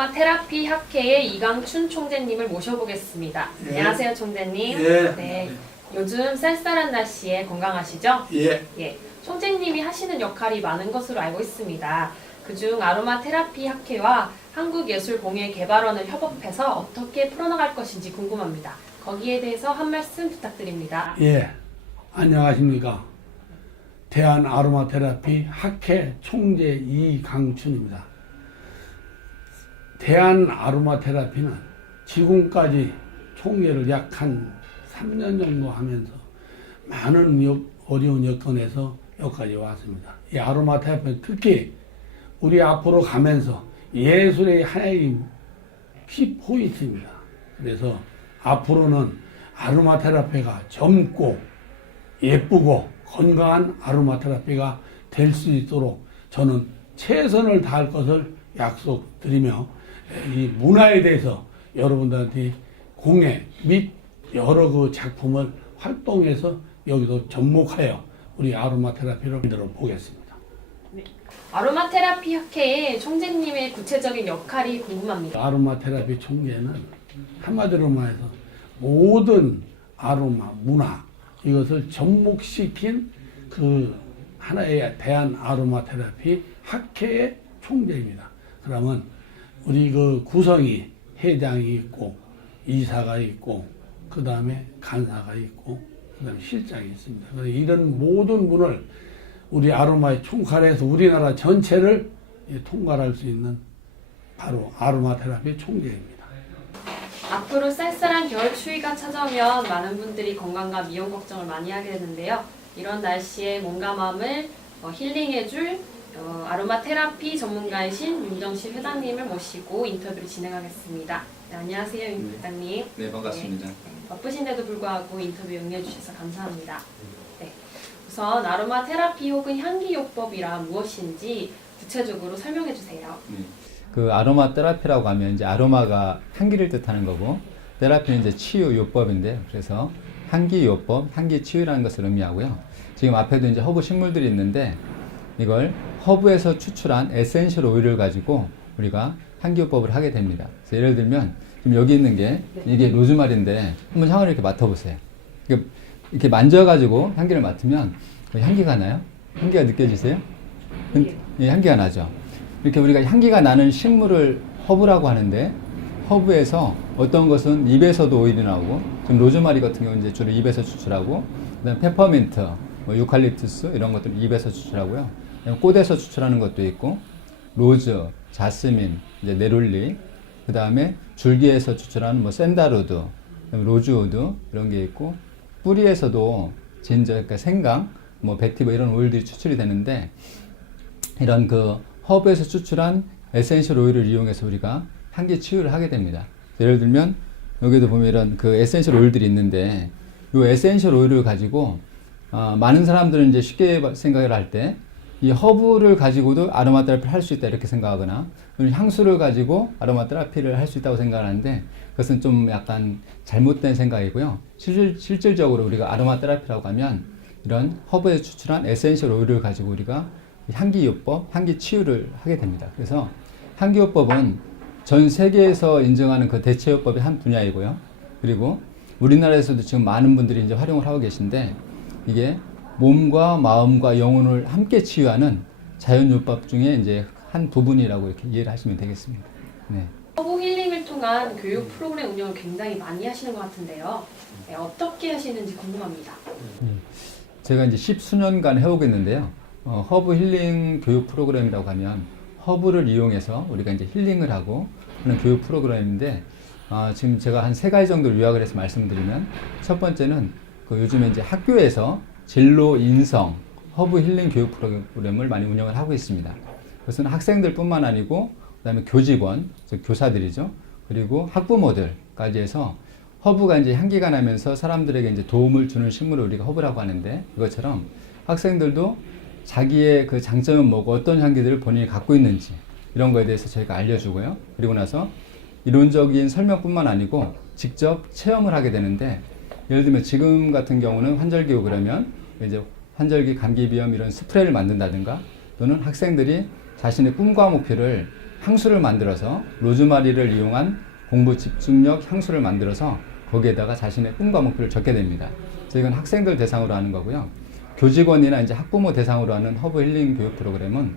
아로마 테라피 학회의 이강춘 총재님을 모셔보겠습니다. 예. 안녕하세요, 총재님. 예. 네. 요즘 쌀쌀한 날씨에 건강하시죠? 예. 예. 총재님이 하시는 역할이 많은 것으로 알고 있습니다. 그중 아로마 테라피 학회와 한국예술공예개발원을 협업해서 어떻게 풀어나갈 것인지 궁금합니다. 거기에 대해서 한 말씀 부탁드립니다. 예. 안녕하십니까. 대한 아로마 테라피 학회 총재 이강춘입니다. 대한 아로마 테라피는 지금까지 총재를 약 한 3년 정도 하면서 많은 어려운 여건에서 여기까지 왔습니다. 이 아로마 테라피는 특히 우리 앞으로 가면서 예술의 하나의 키포인트입니다. 그래서 앞으로는 아로마 테라피가 젊고 예쁘고 건강한 아로마 테라피가 될 수 있도록 저는 최선을 다할 것을 약속드리며 이 문화에 대해서 여러분들한테 공예 및 여러 그 작품을 활동해서 여기도 접목하여 우리 아로마 테라피를 만들어 보겠습니다. 네. 아로마 테라피 학회의 총재님의 구체적인 역할이 궁금합니다. 아로마 테라피 총재는 한마디로 말해서 모든 아로마 문화 이것을 접목시킨 그 하나의 대한 아로마 테라피 학회의 총재입니다. 그러면 우리 그 구성이 회장이 있고 이사가 있고 그 다음에 간사가 있고 그 다음에 실장이 있습니다. 그래서 이런 모든 분을 우리 아로마에 총괄해서 우리나라 전체를 통괄할 수 있는 바로 아로마 테라피 총재입니다. 앞으로 쌀쌀한 겨울 추위가 찾아오면 많은 분들이 건강과 미용 걱정을 많이 하게 되는데요. 이런 날씨에 몸과 마음을 힐링해줄 아로마 테라피 전문가이신 윤정실 회장님을 모시고 인터뷰를 진행하겠습니다. 네, 안녕하세요, 윤 회장님. 네, 반갑습니다. 네, 바쁘신데도 불구하고 인터뷰 응해주셔서 감사합니다. 네, 우선 아로마 테라피 혹은 향기요법이란 무엇인지 구체적으로 설명해 주세요. 그 아로마 테라피라고 하면 이제 아로마가 향기를 뜻하는 거고, 테라피는 이제 치유 요법인데, 그래서 향기 요법, 향기 치유라는 것을 의미하고요. 지금 앞에도 이제 허브 식물들이 있는데, 이걸 허브에서 추출한 에센셜 오일을 가지고 우리가 향기 요법을 하게 됩니다. 그래서 예를 들면 지금 여기 있는 게 이게 로즈마리인데 한번 향을 이렇게 맡아보세요. 이렇게 만져가지고 향기를 맡으면 향기가 나요? 향기가 느껴지세요? 예, 향기가 나죠. 이렇게 우리가 향기가 나는 식물을 허브라고 하는데, 허브에서 어떤 것은 잎에서도 오일이 나오고, 지금 로즈마리 같은 경우는 이제 주로 잎에서 추출하고, 그다음 페퍼민트, 유칼립투스 이런 것들 잎에서 추출하고요. 꽃에서 추출하는 것도 있고, 로즈, 자스민, 이제 네롤리, 그 다음에 줄기에서 추출하는 샌다루드, 로즈우드 이런 게 있고, 뿌리에서도 진저, 그러니까 생강, 베티버 이런 오일들이 추출이 되는데, 이런 그 허브에서 추출한 에센셜 오일을 이용해서 우리가 향기 치유를 하게 됩니다. 예를 들면 여기도 보면 이런 그 에센셜 오일들이 있는데, 이 에센셜 오일을 가지고 많은 사람들은 이제 쉽게 생각을 할 때 이 허브를 가지고도 아로마 테라피를 할 수 있다 이렇게 생각하거나, 향수를 가지고 아로마 테라피를 할 수 있다고 생각하는데, 그것은 좀 약간 잘못된 생각이고요. 실질적으로 우리가 아로마 테라피라고 하면 이런 허브에서 추출한 에센셜 오일을 가지고 우리가 향기요법, 향기 치유를 하게 됩니다. 그래서 향기요법은 전 세계에서 인정하는 그 대체요법의 한 분야이고요. 그리고 우리나라에서도 지금 많은 분들이 이제 활용을 하고 계신데, 이게 몸과 마음과 영혼을 함께 치유하는 자연요법 중에 이제 한 부분이라고 이렇게 이해를 하시면 되겠습니다. 네. 허브 힐링을 통한 교육 프로그램 운영을 굉장히 많이 하시는 것 같은데요. 네, 어떻게 하시는지 궁금합니다. 제가 이제 10수년간 해오고 있는데요. 허브 힐링 교육 프로그램이라고 하면 허브를 이용해서 우리가 이제 힐링을 하고 하는 교육 프로그램인데, 지금 제가 한 3가지 정도를 요약을 해서 말씀드리면, 첫 번째는 그 요즘에 이제 학교에서 진로 인성 허브 힐링 교육 프로그램을 많이 운영을 하고 있습니다. 그것은 학생들뿐만 아니고 그다음에 교직원, 즉 교사들이죠. 그리고 학부모들까지 해서 허브가 이제 향기가 나면서 사람들에게 이제 도움을 주는 식물을 우리가 허브라고 하는데, 이것처럼 학생들도 자기의 그 장점은 뭐고 어떤 향기들을 본인이 갖고 있는지 이런 거에 대해서 저희가 알려주고요. 그리고 나서 이론적인 설명뿐만 아니고 직접 체험을 하게 되는데, 예를 들면 지금 같은 경우는 환절기고 그러면 이제 환절기 감기비염 이런 스프레이를 만든다든가, 또는 학생들이 자신의 꿈과 목표를 향수를 만들어서 로즈마리를 이용한 공부 집중력 향수를 만들어서 거기에다가 자신의 꿈과 목표를 적게 됩니다. 그래서 이건 학생들 대상으로 하는 거고요. 교직원이나 이제 학부모 대상으로 하는 허브 힐링 교육 프로그램은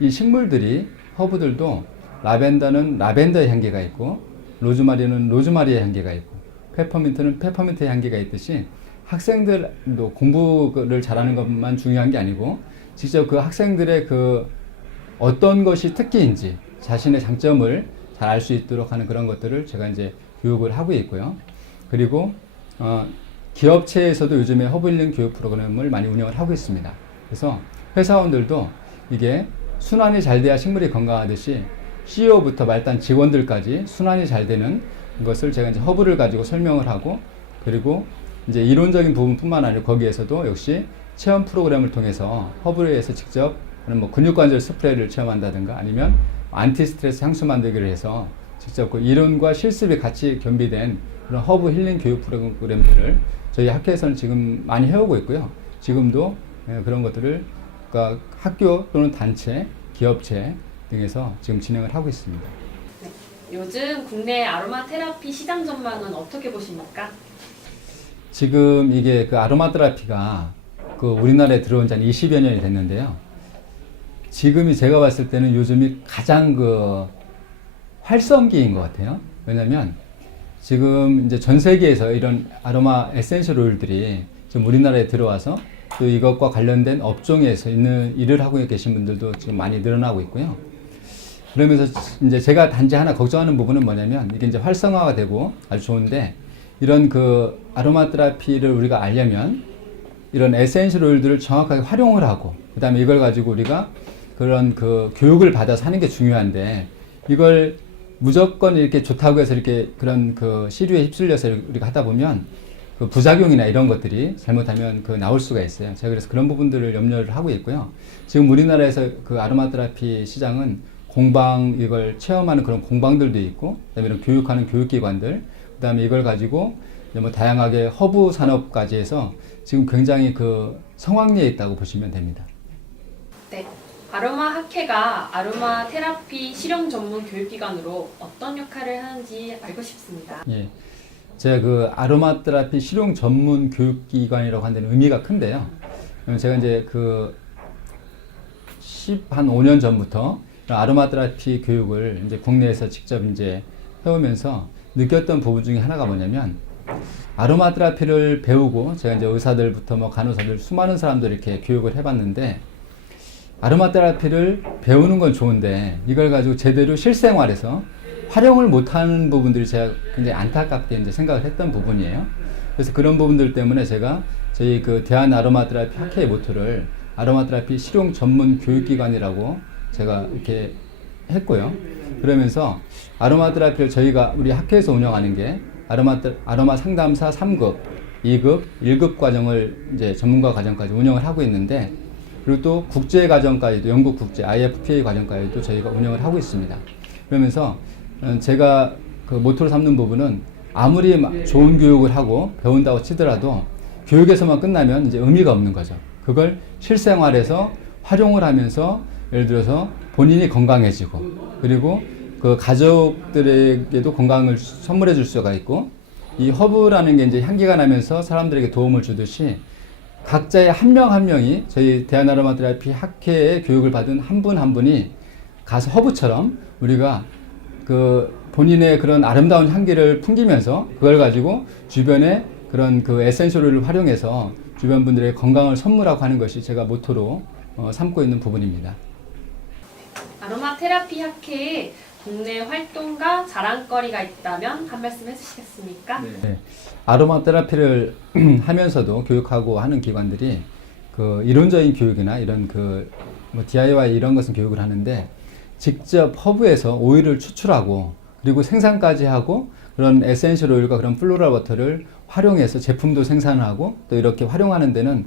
이 식물들이 허브들도 라벤더는 라벤더의 향기가 있고 로즈마리는 로즈마리의 향기가 있고 페퍼민트는 페퍼민트의 향기가 있듯이 학생들도 공부를 잘하는 것만 중요한 게 아니고 직접 그 학생들의 어떤 것이 특기인지 자신의 장점을 잘 알 수 있도록 하는 그런 것들을 제가 이제 교육을 하고 있고요. 그리고 기업체에서도 요즘에 허브힐링 교육 프로그램을 많이 운영을 하고 있습니다. 그래서 회사원들도 이게 순환이 잘 돼야 식물이 건강하듯이 CEO부터 말단 직원들까지 순환이 잘 되는 것을 제가 이제 허브를 가지고 설명을 하고 그리고 이제 이론적인 부분뿐만 아니라 거기에서도 역시 체험 프로그램을 통해서 허브에서 직접 뭐 근육관절 스프레이를 체험한다든가 아니면 안티스트레스 향수 만들기를 해서 직접 그 이론과 실습이 같이 겸비된 그런 허브 힐링 교육 프로그램들을 저희 학교에서는 지금 많이 해오고 있고요. 지금도 그런 것들을 그러니까 학교 또는 단체, 기업체 등에서 지금 진행을 하고 있습니다. 네. 요즘 국내 아로마 테라피 시장 전망은 어떻게 보십니까? 지금 이게 아로마 테라피가 우리나라에 들어온 지 한 20여 년이 됐는데요. 지금이 제가 봤을 때는 요즘이 가장 활성기인 것 같아요. 왜냐면 지금 이제 전 세계에서 이런 아로마 에센셜 오일들이 지금 우리나라에 들어와서 또 이것과 관련된 업종에서 일을 하고 계신 분들도 지금 많이 늘어나고 있고요. 그러면서 이제 제가 단지 하나 걱정하는 부분은 뭐냐면 이게 이제 활성화가 되고 아주 좋은데 이런 아로마 테라피를 우리가 알려면 이런 에센셜 오일들을 정확하게 활용을 하고 그 다음에 이걸 가지고 우리가 그런 교육을 받아서 하는 게 중요한데 이걸 무조건 이렇게 좋다고 해서 이렇게 그런 시류에 휩쓸려서 우리가 하다 보면 부작용이나 이런 것들이 잘못하면 나올 수가 있어요. 제가 그래서 그런 부분들을 염려를 하고 있고요. 지금 우리나라에서 아로마 테라피 시장은 이걸 체험하는 그런 공방들도 있고, 그다음에 이런 교육하는 교육기관들, 그다음에 이걸 가지고 뭐 다양하게 허브 산업까지 해서 지금 굉장히 성황리에 있다고 보시면 됩니다. 네. 아로마 학회가 아로마 테라피 실용 전문 교육기관으로 어떤 역할을 하는지 알고 싶습니다. 예. 제가 아로마 테라피 실용 전문 교육기관이라고 하는 데는 의미가 큰데요. 제가 이제 한 5년 전부터 아로마 테라피 교육을 이제 국내에서 직접 이제 해오면서 느꼈던 부분 중에 하나가 뭐냐면 아로마 테라피를 배우고 제가 이제 의사들부터 뭐 간호사들 수많은 사람들 이렇게 교육을 해봤는데 아로마 테라피를 배우는 건 좋은데 이걸 가지고 제대로 실생활에서 활용을 못하는 부분들이 제가 굉장히 안타깝게 이제 생각을 했던 부분이에요. 그래서 그런 부분들 때문에 제가 저희 대한 아로마 테라피 학회의 모토를 아로마 테라피 실용 전문 교육기관이라고 제가 이렇게 했고요. 그러면서 아로마 테라피를 저희가 우리 학회에서 운영하는 게 아로마 상담사 3급, 2급, 1급 과정을 이제 전문가 과정까지 운영을 하고 있는데 그리고 또 국제 과정까지도 영국 국제 IFPA 과정까지도 저희가 운영을 하고 있습니다. 그러면서 제가 모토로 삼는 부분은 아무리 좋은 교육을 하고 배운다고 치더라도 교육에서만 끝나면 이제 의미가 없는 거죠. 그걸 실생활에서 활용을 하면서 예를 들어서 본인이 건강해지고 그리고 가족들에게도 건강을 선물해 줄 수가 있고 이 허브라는 게 이제 향기가 나면서 사람들에게 도움을 주듯이 각자의 한 명 한 명이 저희 대한아로마 테라피 학회의 교육을 받은 한 분 한 분이 가서 허브처럼 우리가 본인의 그런 아름다운 향기를 풍기면서 그걸 가지고 주변에 그런 에센셜 오일을 활용해서 주변 분들에게 건강을 선물하고 하는 것이 제가 모토로 삼고 있는 부분입니다. 아로마 테라피 학회에 국내 활동과 자랑거리가 있다면 한 말씀 해주시겠습니까? 네. 아로마 테라피를 하면서도 교육하고 하는 기관들이 이론적인 교육이나 이런 뭐 DIY 이런 것은 교육을 하는데 직접 허브에서 오일을 추출하고 그리고 생산까지 하고 그런 에센셜 오일과 그런 플로럴 워터를 활용해서 제품도 생산하고 또 이렇게 활용하는 데는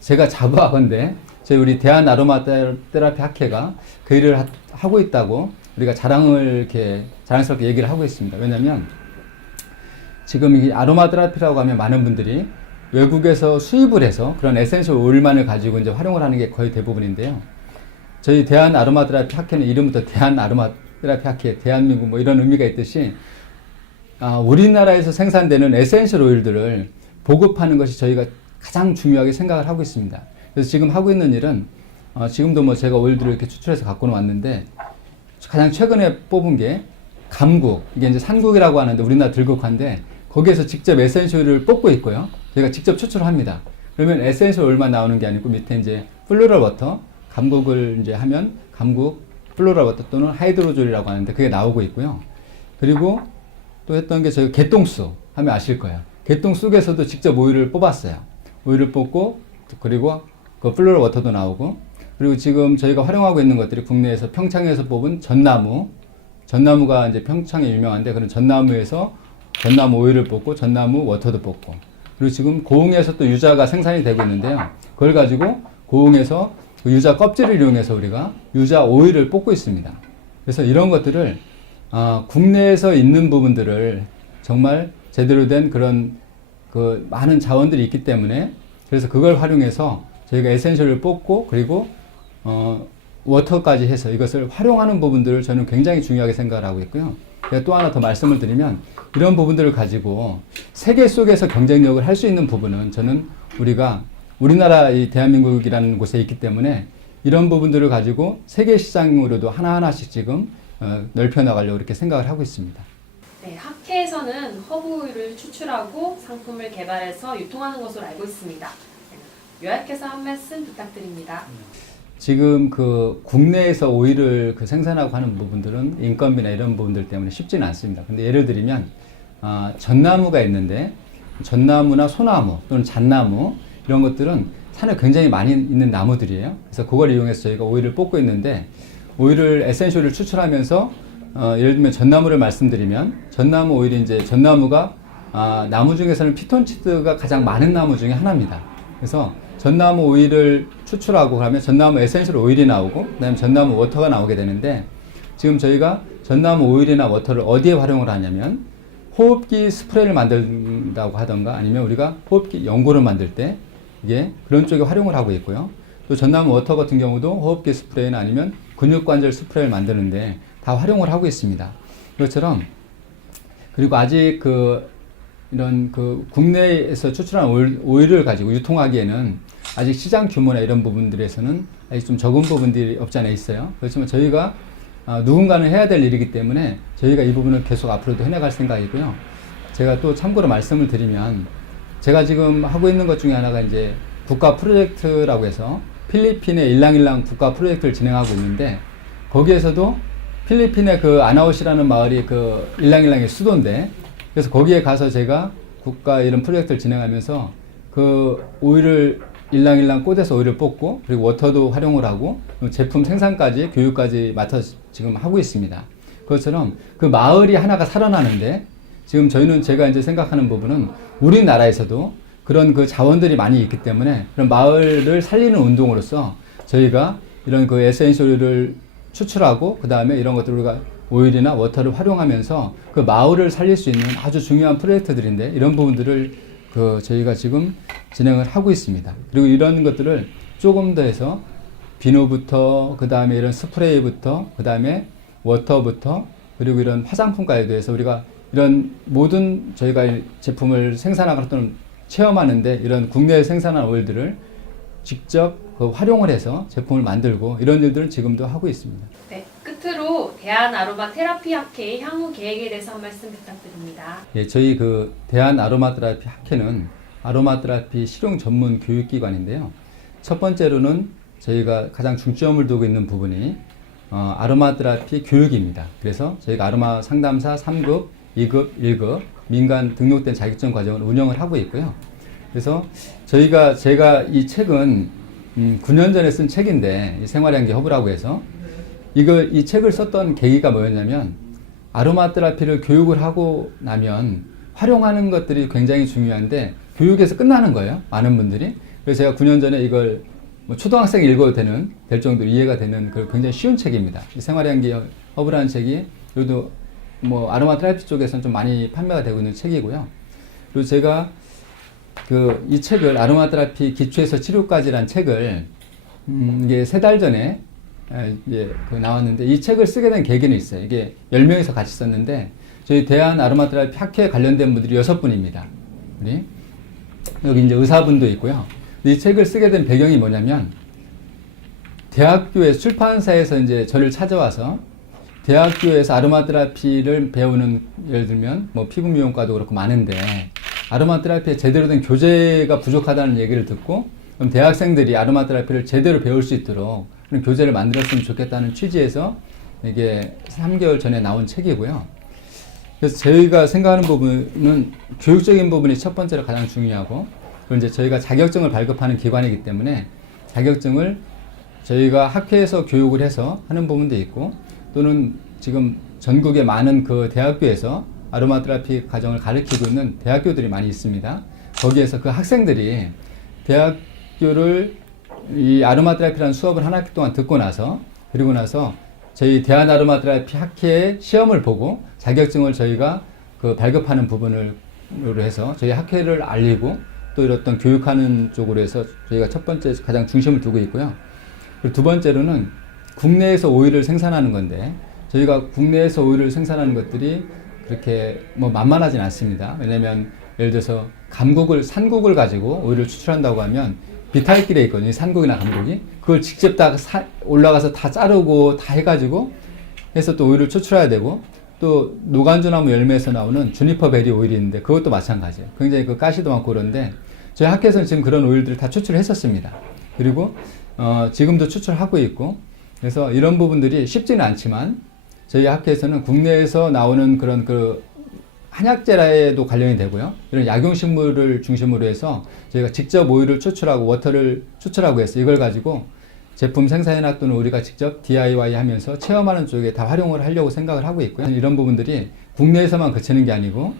제가 자부하건대 저희 우리 대한 아로마 테라피 학회가 그 일을 하고 있다고 우리가 자랑스럽게 얘기를 하고 있습니다. 왜냐하면 지금 이 아로마 테라피라고 하면 많은 분들이 외국에서 수입을 해서 그런 에센셜 오일만을 가지고 이제 활용을 하는 게 거의 대부분인데요. 저희 대한 아로마 테라피 학회는 이름부터 대한 아로마 테라피 학회, 대한민국 뭐 이런 의미가 있듯이 우리나라에서 생산되는 에센셜 오일들을 보급하는 것이 저희가 가장 중요하게 생각을 하고 있습니다. 그래서 지금 하고 있는 일은 지금도 뭐 제가 오일들을 이렇게 추출해서 갖고는 왔는데 가장 최근에 뽑은 게 감국, 이게 이제 산국이라고 하는데 우리나라 들국화인데 거기에서 직접 에센셜 오일을 뽑고 있고요. 저희가 직접 추출합니다. 그러면 에센셜 오일만 나오는 게 아니고 밑에 이제 플로럴 워터, 감국을 이제 하면 감국, 플로럴 워터 또는 하이드로졸이라고 하는데 그게 나오고 있고요. 그리고 또 했던 게 저희 개똥쑥 하면 아실 거예요. 개똥쑥에서도 직접 오일을 뽑았어요. 오일을 뽑고 그리고 그 플로럴 워터도 나오고 그리고 지금 저희가 활용하고 있는 것들이 국내에서 평창에서 뽑은 전나무가 이제 평창에 유명한데 그런 전나무에서 전나무 오일을 뽑고 전나무 워터도 뽑고 그리고 지금 고흥에서 또 유자가 생산이 되고 있는데요. 그걸 가지고 고흥에서 그 유자 껍질을 이용해서 우리가 유자 오일을 뽑고 있습니다. 그래서 이런 것들을 국내에서 있는 부분들을 정말 제대로 된 그런 그 많은 자원들이 있기 때문에 그래서 그걸 활용해서 저희가 에센셜을 뽑고 그리고 워터까지 해서 이것을 활용하는 부분들을 저는 굉장히 중요하게 생각을 하고 있고요. 제가 또 하나 더 말씀을 드리면 이런 부분들을 가지고 세계 속에서 경쟁력을 할 수 있는 부분은 저는 우리나라 이 대한민국이라는 곳에 있기 때문에 이런 부분들을 가지고 세계 시장으로도 하나하나씩 지금 넓혀 나가려고 이렇게 생각을 하고 있습니다. 네, 학회에서는 허브오일을 추출하고 상품을 개발해서 유통하는 것으로 알고 있습니다. 요약해서 한 말씀 부탁드립니다. 지금 그 국내에서 오일을 그 생산하고 하는 부분들은 인건비나 이런 부분들 때문에 쉽지는 않습니다. 근데 예를 들면 전나무가 있는데 전나무나 소나무 또는 잣나무 이런 것들은 산에 굉장히 많이 있는 나무들이에요. 그래서 그걸 이용해서 저희가 오일을 뽑고 있는데 오일을 에센셜을 추출하면서 예를 들면 전나무를 말씀드리면 전나무 오일이 이제 전나무가 나무 중에서는 피톤치드가 가장 많은 나무 중에 하나입니다. 그래서 전나무 오일을 추출하고 그러면 전나무 에센셜 오일이 나오고 그다음에 전나무 워터가 나오게 되는데 지금 저희가 전나무 오일이나 워터를 어디에 활용을 하냐면 호흡기 스프레이를 만든다고 하던가 아니면 우리가 호흡기 연고를 만들 때 이게 그런 쪽에 활용을 하고 있고요. 또 전나무 워터 같은 경우도 호흡기 스프레이나 아니면 근육관절 스프레이를 만드는데 다 활용을 하고 있습니다. 그것처럼 그리고 아직 이런 국내에서 추출한 오일을 가지고 유통하기에는 아직 시장 규모나 이런 부분들에서는 아직 좀 적은 부분들이 없지 않아 있어요. 그렇지만 저희가 누군가는 해야 될 일이기 때문에 저희가 이 부분을 계속 앞으로도 해나갈 생각이고요. 제가 또 참고로 말씀을 드리면 제가 지금 하고 있는 것 중에 하나가 이제 국가 프로젝트라고 해서 필리핀의 일랑일랑 국가 프로젝트를 진행하고 있는데 거기에서도 필리핀의 그 아나웃이라는 마을이 그 일랑일랑의 수도인데 그래서 거기에 가서 제가 국가 이런 프로젝트를 진행하면서 그 오일을 일랑일랑 꽂아서 오일을 뽑고 그리고 워터도 활용을 하고 제품 생산까지 교육까지 맡아서 지금 하고 있습니다. 그것처럼 그 마을이 하나가 살아나는데 지금 저희는 제가 이제 생각하는 부분은 우리나라에서도 그런 그 자원들이 많이 있기 때문에 그런 마을을 살리는 운동으로서 저희가 이런 그 에센셜 오일을 추출하고 그 다음에 이런 것들 우리가 오일이나 워터를 활용하면서 그 마을을 살릴 수 있는 아주 중요한 프로젝트들인데 이런 부분들을 저희가 지금 진행을 하고 있습니다. 그리고 이런 것들을 조금 더 해서 비누부터 그 다음에 이런 스프레이부터 그 다음에 워터부터 그리고 이런 화장품까지 대해서 우리가 이런 모든 저희가 제품을 생산하거나 또는 체험하는데 이런 국내에 생산한 오일들을 직접 활용을 해서 제품을 만들고 이런 일들을 지금도 하고 있습니다. 네, 끝으로 대한 아로마 테라피 학회의 향후 계획에 대해서 한 말씀 부탁드립니다. 예, 저희 대한 아로마 테라피 학회는 아로마 테라피 실용 전문 교육기관인데요. 첫 번째로는 저희가 가장 중점을 두고 있는 부분이 아로마 테라피 교육입니다. 그래서 저희가 아로마 상담사 3급, 2급, 1급 민간 등록된 자격증 과정을 운영을 하고 있고요. 그래서 제가 이 책은 9년 전에 쓴 책인데 생활향기 허브라고 해서 이 책을 썼던 계기가 뭐였냐면 아로마 테라피를 교육을 하고 나면 활용하는 것들이 굉장히 중요한데 교육에서 끝나는 거예요. 많은 분들이. 그래서 제가 9년 전에 이걸 초등학생이 읽어도 될 정도로 이해가 되는 굉장히 쉬운 책입니다. 생활향기 허브라는 책이 그래도 아로마 테라피 쪽에서는 좀 많이 판매가 되고 있는 책이고요. 그리고 제가 이 책을 아로마 테라피 기초에서 치료까지란 책을 이게 3달 전에 이제 그 나왔는데 이 책을 쓰게 된 계기는 있어요. 이게 10명이서 같이 썼는데 저희 대한 아로마 테라피 학회에 관련된 분들이 6분입니다. 우리 여기 이제 의사분도 있고요. 이 책을 쓰게 된 배경이 뭐냐면 대학교의 출판사에서 이제 저를 찾아와서 대학교에서 아로마 테라피를 배우는 예를 들면 뭐 피부 미용과도 그렇고 많은데 아로마 테라피에 제대로 된 교재가 부족하다는 얘기를 듣고 그럼 대학생들이 아로마 테라피를 제대로 배울 수 있도록 그런 교재를 만들었으면 좋겠다는 취지에서 이게 3개월 전에 나온 책이고요. 그래서 저희가 생각하는 부분은 교육적인 부분이 첫 번째로 가장 중요하고 그리고 이제 저희가 자격증을 발급하는 기관이기 때문에 자격증을 저희가 학회에서 교육을 해서 하는 부분도 있고 또는 지금 전국의 많은 그 대학교에서 아로마 테라피 과정을 가르치고 있는 대학교들이 많이 있습니다. 거기에서 그 학생들이 대학교를 이 아로마 테라피라는 수업을 한 학기 동안 듣고 나서 그리고 나서 저희 대한 아로마 테라피 학회의 시험을 보고 자격증을 저희가 그 발급하는 부분으로 해서 저희 학회를 알리고 또 이렇던 교육하는 쪽으로 해서 저희가 첫 번째 가장 중심을 두고 있고요. 그리고 두 번째로는 국내에서 오일을 생산하는 건데 저희가 국내에서 오일을 생산하는 것들이 그렇게 뭐 만만하진 않습니다. 왜냐면 예를 들어서 산국을 가지고 오일을 추출한다고 하면 비탈길에 있거든요. 산국이나 감국이. 그걸 직접 다 올라가서 다 자르고 다 해가지고 해서 또 오일을 추출해야 되고 또 노간주나무 열매에서 나오는 주니퍼 베리 오일이 있는데 그것도 마찬가지예요. 굉장히 그 가시도 많고 그런데 저희 학교에서는 지금 그런 오일들을 다 추출했었습니다. 그리고 지금도 추출하고 있고 그래서 이런 부분들이 쉽지는 않지만 저희 학회에서는 국내에서 나오는 그런 그 한약재라에도 관련이 되고요. 이런 약용식물을 중심으로 해서 저희가 직접 오일을 추출하고 워터를 추출하고 해서 이걸 가지고 제품 생산이나 또는 우리가 직접 DIY 하면서 체험하는 쪽에 다 활용을 하려고 생각을 하고 있고요. 이런 부분들이 국내에서만 그치는 게 아니고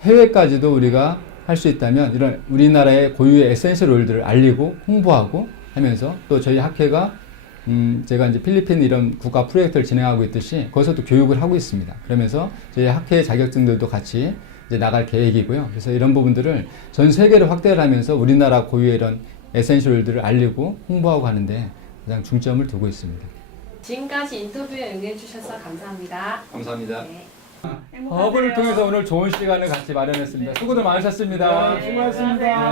해외까지도 우리가 할 수 있다면 이런 우리나라의 고유의 에센셜 오일들을 알리고 홍보하고 하면서 또 저희 학회가 제가 이제 필리핀 이런 국가 프로젝트를 진행하고 있듯이 거기서도 교육을 하고 있습니다. 그러면서 저희 학회 자격증들도 같이 이제 나갈 계획이고요. 그래서 이런 부분들을 전 세계로 확대를 하면서 우리나라 고유의 이런 에센셜 오일들을 알리고 홍보하고 하는데 가장 중점을 두고 있습니다. 지금까지 인터뷰에 응해주셔서 감사합니다. 감사합니다. 네. 허브를 통해서 오늘 좋은 시간을 같이 마련했습니다. 수고들 많으셨습니다. 수고하셨습니다.